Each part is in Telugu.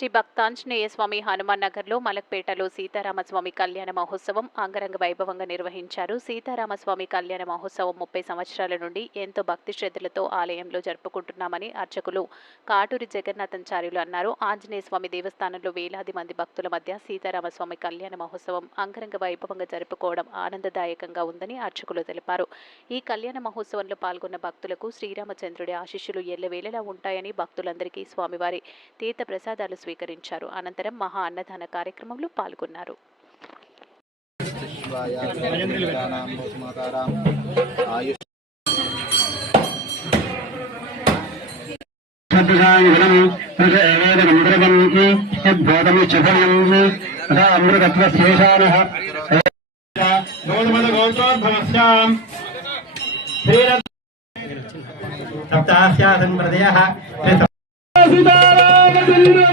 శ్రీ భక్తాంజనేయ స్వామి హనుమాన్ నగర్లో మలక్పేటలో సీతారామస్వామి కళ్యాణ మహోత్సవం అంగరంగ వైభవంగా నిర్వహించారు. సీతారామస్వామి కళ్యాణ మహోత్సవం ముప్పై సంవత్సరాల నుండి ఎంతో భక్తి శ్రద్ధలతో ఆలయంలో జరుపుకుంటున్నామని అర్చకులు కాటూరి జగన్నాథంచార్యులు అన్నారు. ఆంజనేయ స్వామి దేవస్థానంలో వేలాది మంది భక్తుల మధ్య సీతారామస్వామి కళ్యాణ మహోత్సవం అంగరంగ వైభవంగా జరుపుకోవడం ఆనందదాయకంగా ఉందని అర్చకులు తెలిపారు. ఈ కళ్యాణ మహోత్సవంలో పాల్గొన్న భక్తులకు శ్రీరామచంద్రుడి ఆశీస్సులు ఎల్లవేళలా ఉంటాయని భక్తులందరికీ స్వామివారి తీర్థ ప్రసాదాలు స్వీకరించారు. అనంతరం మహా అన్నదాన కార్యక్రమంలో పాల్గొన్నారు. సప్తాస్యాసన్ ప్రదయ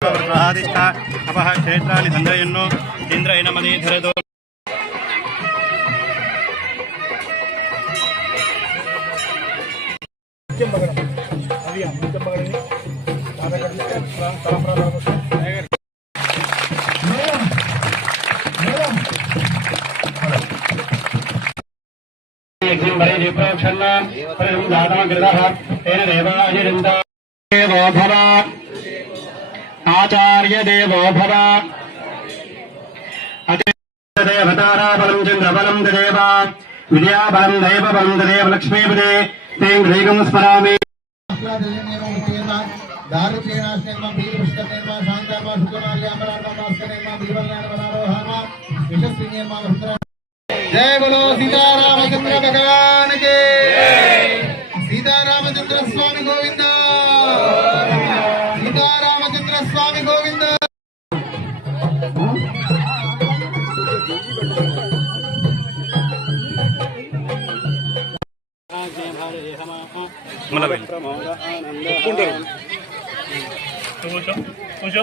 కట్నాలు ఖ్యాతం సుధా మలపేట గుడి గారు అయ్యగారి డాన్స్ ప్రహాదిష్ట అపహ క్షేత్రాన్ని సందయన్ను ఇంద్రైనమది ధరతో దేవో ఆచార్య దేవో దేవతారాబలం చంద్రబలం విద్యాబలం దైవబలం లక్ష్మీపదే తేం గ్రీగం స్మరామి జయ బలో సీతారామచంద్ర భగవాన్ కే సీతారామచంద్ర స్వామి గోవింద. సీతారామచంద్ర స్వామి గోవింద కూర్చో కూర్చో.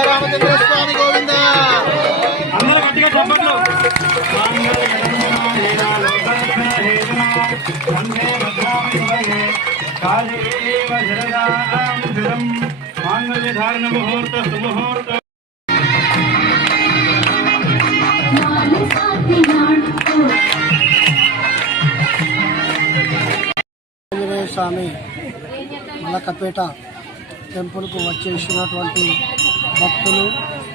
స్వామి గోవింద. అందరూ గట్టిగా చెప్పట్లు మాంగళ్యధారణ ముహూర్త సుముహూర్త ఆంజనేయ స్వామి మలకపేట టెంపుల్కు వచ్చేసినటువంటి భక్తులు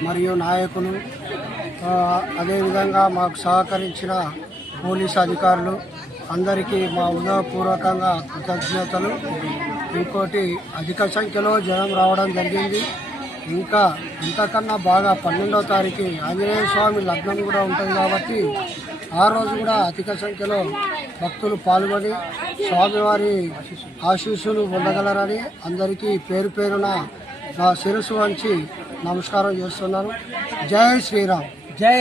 మరియు నాయకులు అదేవిధంగా మాకు సహకరించిన పోలీస్ అధికారులు అందరికీ మా ఉదయపూర్వకంగా కృతజ్ఞతలు. ఇంకోటి అధిక సంఖ్యలో జనం రావడం జరిగింది. ఇంకా ఇంతకన్నా బాగా పన్నెండో తారీఖు ఆంజనేయ స్వామి లగ్నం కూడా ఉంటుంది కాబట్టి ఆ రోజు కూడా అధిక సంఖ్యలో భక్తులు పాల్గొని స్వామివారి ఆశీస్సులు పొందగలరని అందరికీ పేరు పేరున నా శిరస్సు వంచి నమస్కారం చేస్తున్నాను జై శ్రీరామ్. జై.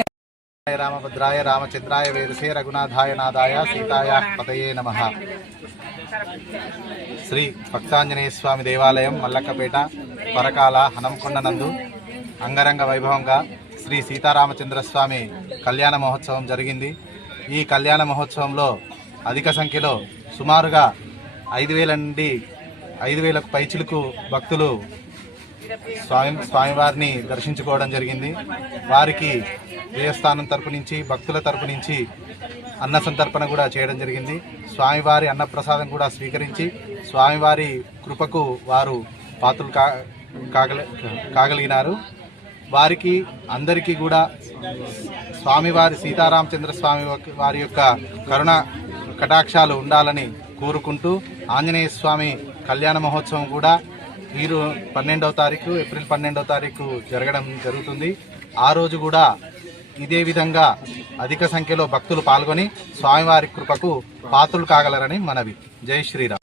జయ రామభద్రాయ రామచంద్రాయ వేదసే రఘునాథాయ నాదాయ సీతాయ పతయే నమ. శ్రీ భక్తాంజనేయ స్వామి దేవాలయం మల్లక్కపేట పరకాల హనంకొండ నందు అంగరంగ వైభవంగా శ్రీ సీతారామచంద్ర స్వామి కళ్యాణ మహోత్సవం జరిగింది. ఈ కళ్యాణ మహోత్సవంలో అధిక సంఖ్యలో సుమారుగా ఐదు వేల నుండి ఐదు వేలకు పైచిలకు భక్తులు స్వామి స్వామివారిని దర్శించుకోవడం జరిగింది. వారికి దేవస్థానం తరపు నుంచి భక్తుల తరపు నుంచి అన్న సంతర్పణ కూడా చేయడం జరిగింది. స్వామివారి అన్నప్రసాదం కూడా స్వీకరించి స్వామివారి కృపకు వారు పాత్రలు కా కాగల కాగలిగినారు. వారికి అందరికీ కూడా స్వామివారి సీతారామచంద్ర స్వామి వారి యొక్క కరుణ కటాక్షాలు ఉండాలని కోరుకుంటూ ఆంజనేయ స్వామి కళ్యాణ మహోత్సవం కూడా వీరు పన్నెండవ తారీఖు ఏప్రిల్ పన్నెండవ తారీఖు జరగడం జరుగుతుంది. ఆ రోజు కూడా ఇదే విధంగా అధిక సంఖ్యలో భక్తులు పాల్గొని స్వామివారి కృపకు పాత్రులు కాగలరని మనవి. జై శ్రీరామ్.